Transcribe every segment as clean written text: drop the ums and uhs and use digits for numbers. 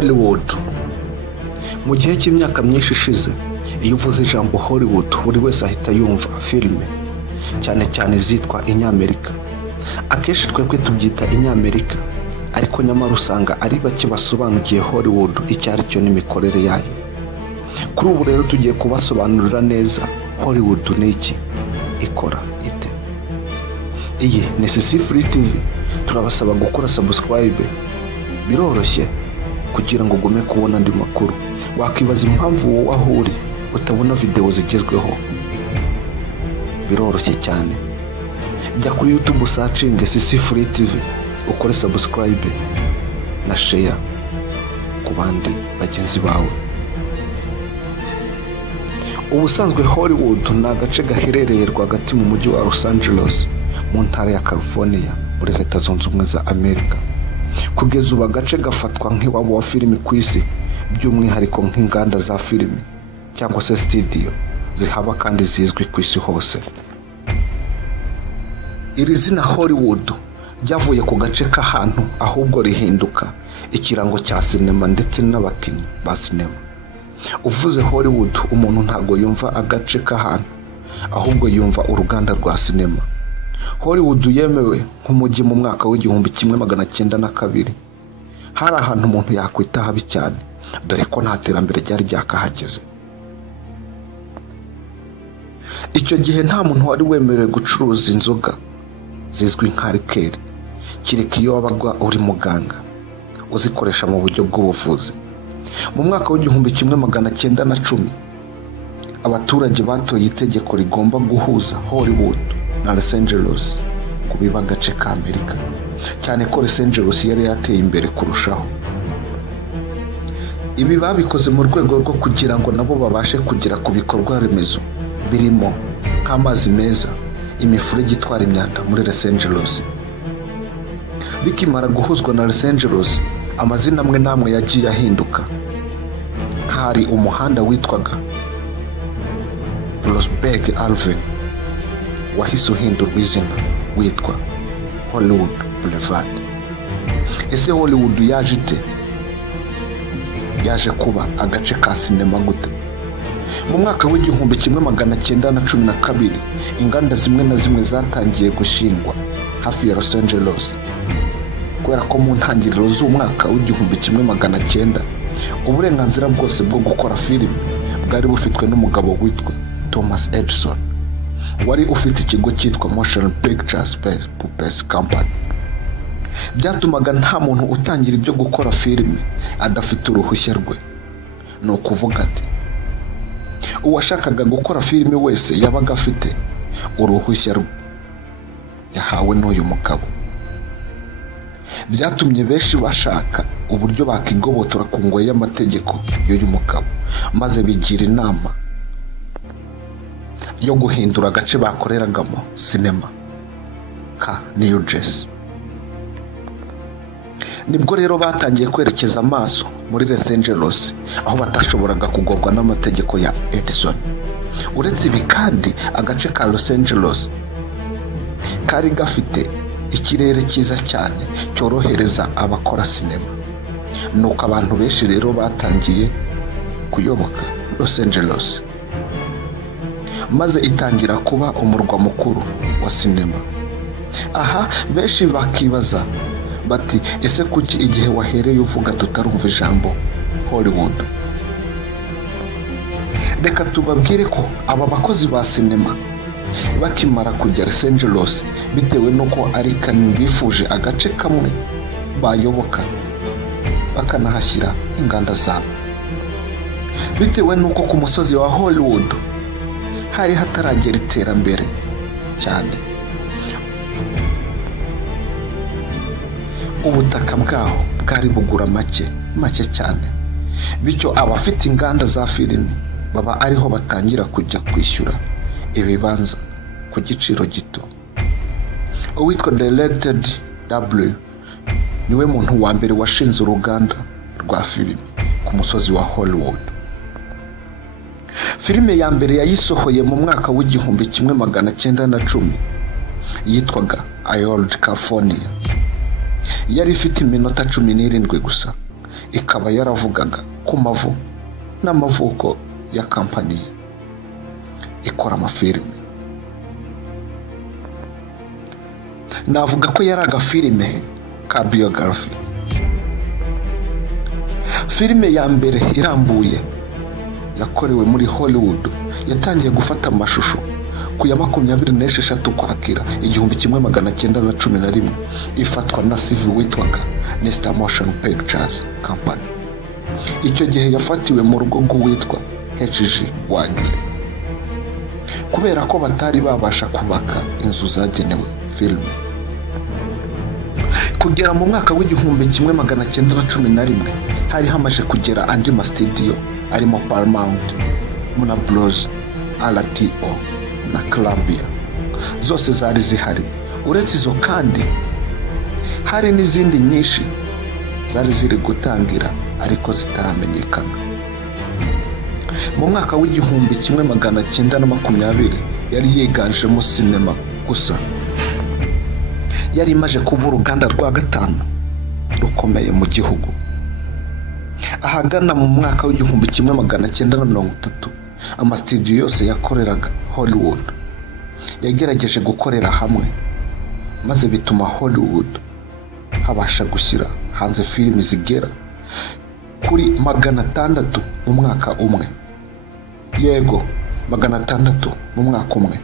Hollywood. Mu gihe cy'imyaka myinshi ishize, iyo uvuze ijambo Hollywood buri wese ahita yumva filime, cyane cyane zitwa inyamerika. Akenshi twebwe tubyita inyamerika, ariko nyamara usanga ari bake basobanukiye Hollywood icyo ari cyo n'imikorere yayo. Kuri ubu rero tugiye kubasobanurira neza Hollywood ni iki, ikora ite. Iyi ni Free TV, turabasaba gukora subscribe, biroroshye kugira ngo ugume kubona andi makuru. Wakibaza impamvu wowe aho uri utabona video zigezweho. Biroroshye cyane, jya kuri YouTube searching Free TV, ukore subscribe na share ku bandi bagenzi bawe. Ubusanzwe Hollywood ni agace gaherereye rwagati mu mujyi wa Los Angeles mu ntara ya California muri Leta Zunze Ubumwe za Amerika. Kugeza ubu agace gafatwa nk'iwabo wa filimi ku isi, by'umwihariko nk'inganda za filimi cyangwa se studio zihaba kandi zizwi ku isi hose. Iri zina Hollywood ryavuye ku gace k'ahantu, ahubwo rihinduka ikirango cya sinema ndetse n'abakinnyi ba sinema. Uvuze Hollywood umuntu ntago yumva agace k'ahantu, ahubwo yumva uruganda rwa sinema. Hollywood yemewe nk'umujyi mu mwaka w'1902. Hari ahantu umuntu yakwita habi cyane, dore ko nta terambere ryari ryakahageze. Icyo gihe nta muntu wari wemerewe gucuruza inzoga zizwi nka rikeri, kireka iyo wabaga uri muganga uzikoresha mu buryo bw'ubuvuzi. Mu mwaka w'1910 abaturage batoye itegeko rigomba guhuza Hollywood na Los Angeles kubiba agace ka Amerika, cyane ko Los Angeles yari yateye imbere kurushaho. Ibi babikoze mu rwego rwo kugira ngo nabo babashe kugera ku bikorwa remezo birimo nk'amazi meza, imifurege itwara imyanda muri Los Angeles. Bikimara guhuzwa na Los Angeles, amazina amwe namwe yagiye ahinduka. Hari umuhanda witwaga Rosberg Alvin wahise uhindurwa izina witwa Hollywood Boulevard. Ese Hollywood yaje ite? Yaje kuba agace ka sinema gute? Mu mwaka w'1912 inganda zimwe na zimwe zatangiye gushingwa hafi ya Los Angeles. Kubera ko mu ntangiriro z'umwaka w'1900 uburenganzira bwose bwo gukora filime bwari bufitwe n'umugabo witwa Thomas Edison, wari ufite ikigo cyitwa Motion Pictures Puppets Company. Byatumaga nta muntu utangira ibyo gukora filime adafite uruhushya rwe. No kuvuga ati uwashakaga gukora filime wese yabaga afite uruhushya rwe yahawe n'uyu mugabo. Byatumye benshi bashaka uburyo bakigobotora ku ngoyi y'amategeko y'uyu mugabo, maze bigira inama yo guhindura agace bakoreragamo sinema ka New Jersey. Nibwo rero batangiye kwerekeza amaso muri Los Angeles, aho batashoboraga kugongwa n'amategeko ya Edison. Uretse ibi kandi, agace ka Los Angeles kari gafite ikirere cyiza cyane cyorohereza abakora sinema. Nuko abantu benshi rero batangiye kuyoboka Los Angeles, maze itangira kuba umurwa mukuru wa sinema. Aha benshi bakibaza bati, ese kuki igihe wahereye uvuga tutarumva ijambo Hollywood? Reka tubabwire ko aba bakozi ba sinema bakimara kujya Los Angeles, bitewe nuko ari kanini bifuje agace kamwe bayoboka bakanahashyira inganda zabo. Bitewe nuko ku musozi wa Hollywood hari hataragera iterambere cyane, ubutaka bwaho bwari bugura make cyane, bityo abafite inganda za filimi baba ariho batangira kujya kwishyura ibibanza ku giciro gito. Uwitwa Directed W niwe muntu wa mbere washinze uruganda rwa filimi ku musozi wa Hollywood. Filime ya mbere yayisohoye mu mwaka w'1910 yitwaga I Old California. Yari ifite iminota 17 gusa, ikaba yaravugaga ku mavu n'amavuko ya kampani ikora amafilime. Navuga ko yari agafilime ka biography. Filime ya mbere irambuye yakorewe muri Hollywood yatangiye gufata amashusho ku ya 26 Ukwakira 1911 ifatwa na CV witwaga Nesta Motion Pictures Company. Icyo gihe yafatiwe mu rugo rw'uwitwa HG Wagner kubera ko batari babasha kubaka inzu zagenewe filime. Kugera mu mwaka w'1911 hari hamaje kugera andi studio arimo Paramount, Warner Bros, RTO na Columbia. Zose zari zihari. Uretse izo kandi hari n'izindi nyinshi zari ziri gutangira ariko zitaramenyekana. Mu mwaka w'1920 yari yiganjemo sinema gusa. Yari imaje kuba uruganda rwa gatanu rukomeye mu gihugu. Ahagana mu mwaka w'1930 amastudio yose yakoreraga Hollywood yagerageje gukorera hamwe, maze bituma Hollywood habasha gushyira hanze filimi zigera kuri 600 mu mwaka umwe. Yego, 600 mu mwaka umwe.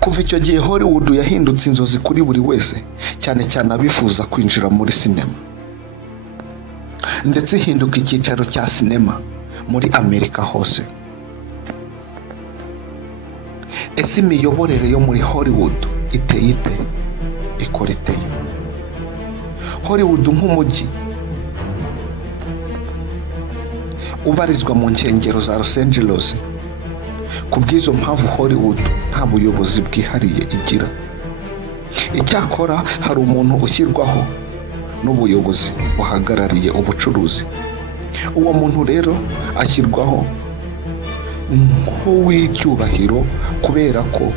Kuva icyo gihe Hollywood yahindutse inzozi kuri buri wese, cyane cyane abifuza kwinjira muri sinema, ndetse hinduka icyicaro cya sinema muri Amerika hose. Ese imiyoborere yo muri Hollywood iteye ite? Ikora iteye? Hollywood nk'umujyi ubarizwa mu nkengero za Los Angeles. Kubw'izo mpamvu Hollywood nta buyobozi bwihariye igira. Icyakora hari umuntu ushyirwaho n'ubuyobozi buhagarariye ubucuruzi. Uwo muntu rero ashyirwaho nk'uw'icyubahiro kubera ko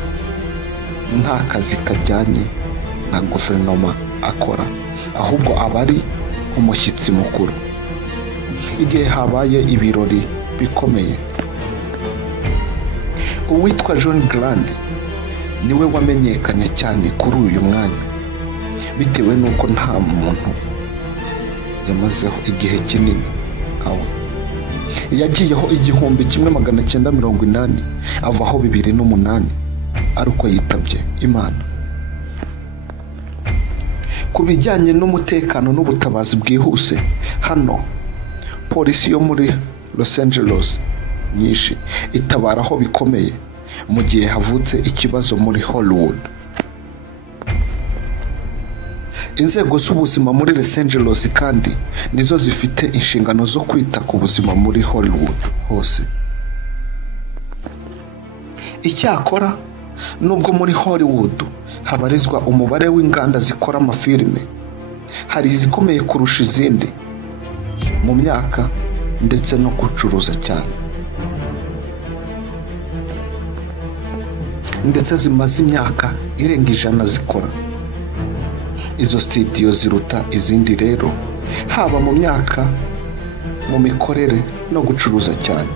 nta kazi kajyanye na guverinoma akora, ahubwo aba ari umushyitsi mukuru igihe habaye ibirori bikomeye. Uwitwa John Grant niwe wamenyekanye cyane kuri uyu mwanya bitewe n'uko nta muntu yamazeho igihe kinini aho. Yagiyeho 1980 avaho 2008 ariko yitabye Imana. Ku bijyanye n'umutekano n'ubutabazi bwihuse, hano polisi yo muri Los Angeles nyinshi itabaraho bikomeye mu gihe havutse ikibazo muri Hollywood. Inzego z'ubuzima muri Los Angeles kandi nizo zifite inshingano zo kwita ku buzima muri Hollywood hose. Icyakora nubwo muri Hollywood habarizwa umubare w'inganda zikora amafilime, hari izikomeye kurusha izindi mu myaka ndetse no gucuruza cyane, ndetse zimaze imyaka irenga 100 zikora. Izo studio ziruta izindi rero, haba mu myaka, mu mikorere no gucuruza cyane.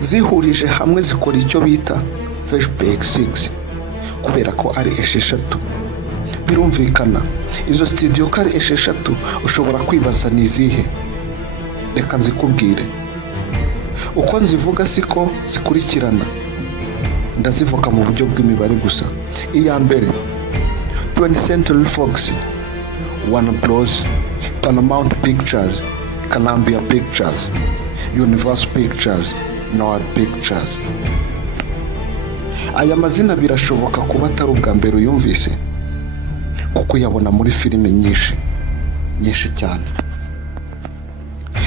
Zihurije hamwe zikora icyo bita Flashback 6 kubera ko ari 6. Birumvikana izo studio kari 6 ushobora kwibaza nizihe. Reka nzikubwire. Uko nzivuga siko zikurikirana, ndazivuga mu buryo bw'imibare gusa. Iya mbere 20th Century Fox, Warner Bros, Paramount Pictures, Columbia Pictures, Universal Pictures, Knowless Pictures. Aya mazina birashoboka kuba atari ubwa mbere uyumvise kuko yabona muri filime nyinshi cyane.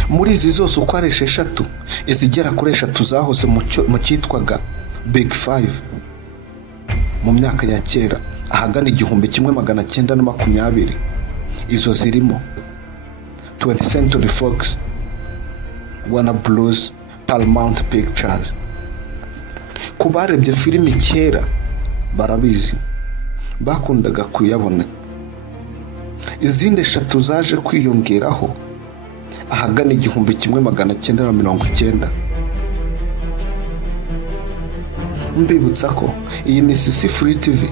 Muri izi zose uko ari 6, izigera kuri 3 zahoze mu cyitwaga Big Five mu myaka ya kera ahagana 1920. Izo zirimo 20th Century Fox, Warner Bros, Paramount Pictures. Kubarebye filime kera barabizi, bakundaga kuyabona izindi 3 zaje kwiyongeraho ahagana 1990. Mbibutsa ko iyi ni Sisi Free TV.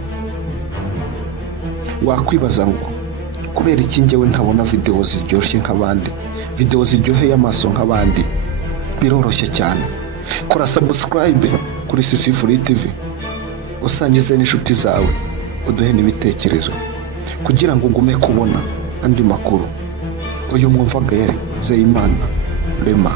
Wakwibaza ngo kubera iki njyewe ntabona video ziryoshye nk'abandi, video ziryoheye amaso nk'abandi? Biroroshye cyane. Kora subscribe kuri Sisi Free TV, usangize n'inshuti zawe, uduhe n'ibitekerezo kugira ngo ugume kubona andi makuru. Uyu mwumvaga Zeyimana Rema.